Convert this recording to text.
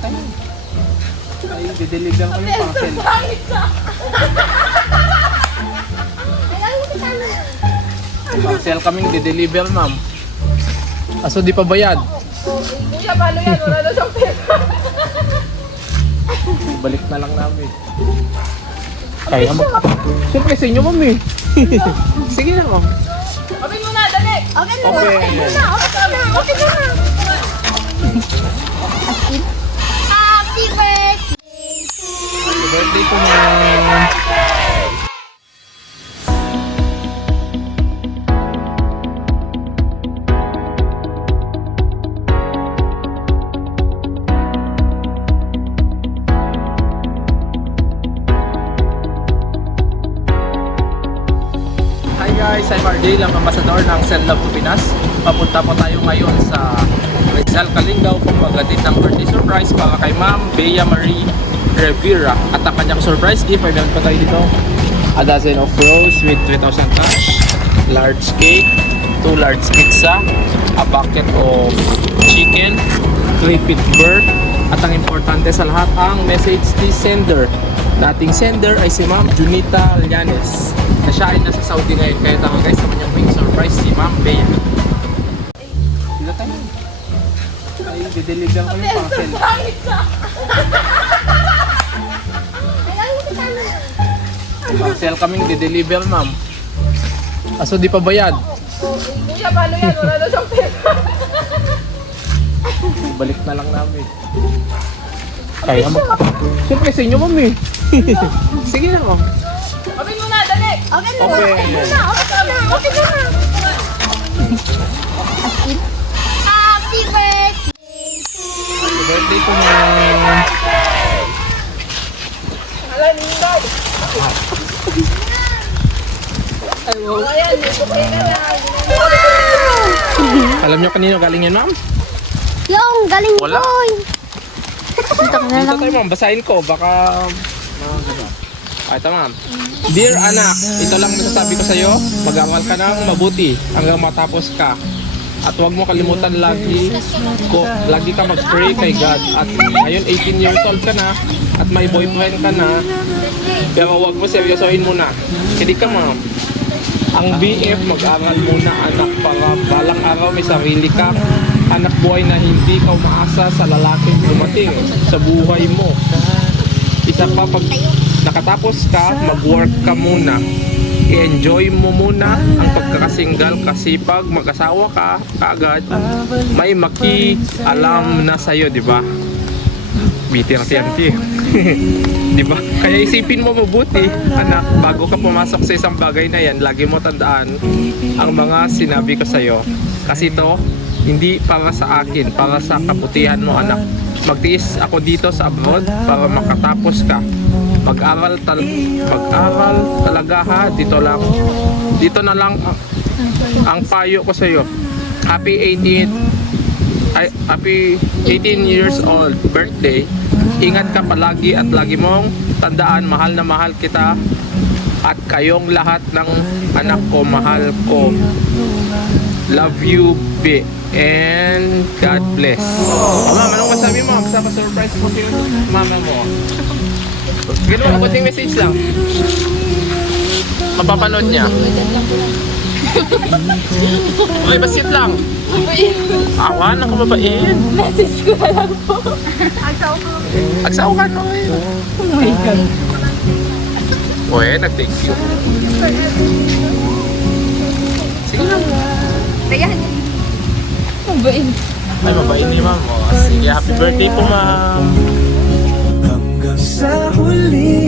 tayo. Ay, dideliver ko yung parcel. Parcel kaming dideliver, ma'am. Aso di pa bayad? Kuya, paano yan? Wala na siyang pera. Balik na lang namin. Kaya mo. Siyempre sa inyo, ma'am eh. Sige na, ma'am. Open mo na, dali! Okay na. Okay. Okay na. Happy birthday. Happy birthday po, ma'am. Hi guys, I'm RJ lang, ambasador ng Send Love to Pinas. Papunta po tayo ngayon sa Rizal, Calingao kung maghatid ng birthday surprise para kay Ma'am Bea Marie Rivera. At ang kanyang surprise gift ay meron pa tayo dito a dozen of rose with 3,000 cash, large cake, 2 large pizza, a bucket of chicken, 3 feet bird, at ang importante sa lahat, ang message ni sender. Dating sender ay si Ma'am Junita Llanes na siya ay nasa Saudi ngayon. Kaya tama guys, naman yung big surprise si Ma'am Bea. Dito tayo. Ay, dideliver ko yung parcel. Parcel kaming dideliver, ma'am. Aso di pa bayad? Kuya, paano yan? Wala na siyang pera. Balik na lang namin. Kaya mo. Siyempre sa inyo, ma'am eh. Sige na, ma'am. Open mo na, dali! Okay na. Okay. Okay na. Happy birthday. Happy birthday po, ma'am. Hala, Ninday! Ayan, dito kayo na lang. Alam niyo kanino galing yan, ma'am? Yung galing Wala. boy. Dito ka na Dito lang. tayo, ma'am. Basahin ko. Baka... Ay, ito, ma'am. Dear anak, ito lang masasabi ko sa'yo. Mag-aral ka ng mabuti hanggang matapos ka. At huwag mo kalimutan lagi ka mag-pray kay God. At ngayon 18 years old ka na at may boyfriend ka na. Pero huwag mo seryosohin muna. Hindi ka, ma'am. Ang BF, mag-aral muna anak para balang araw may sarili ka. Anak buhay na hindi ka umaasa sa lalaking dumating sa buhay mo. Isa pa, pag nakatapos ka, mag-work ka muna. I-enjoy mo muna ang pagkakasinggal kasi pag mag-asawa ka kaagad, may maki-alam na sa'yo, di ba? Bitir di ba? Kaya isipin mo mabuti, anak, bago ka pumasok sa isang bagay na yan, lagi mo tandaan ang mga sinabi ko sa'yo. Kasi ito, hindi para sa akin, para sa kabutihan mo, anak. Magtiis ako dito sa abroad para makatapos ka. Mag-aral talaga ha. Dito na lang ang payo ko sa iyo. Happy 18 years old birthday. Ingat ka palagi at lagi mong tandaan, mahal na mahal kita at kayong lahat ng anak ko, mahal ko. Love you, B. And God bless. Ma'am, anong masabi mo? Basta pa-surprise mo si mama mo. Gano'n, kunting message lang. Mapapanood niya. Okay, basit lang. Awan, ang kababait. Message ko na lang po. Agsaw ka, no? Oh my God. Uy, nag-thank you. Sige lang. Kaya mabait. Ay, mabait ni ma'am. Sige, happy birthday po, ma'am. Hanggang sa huli,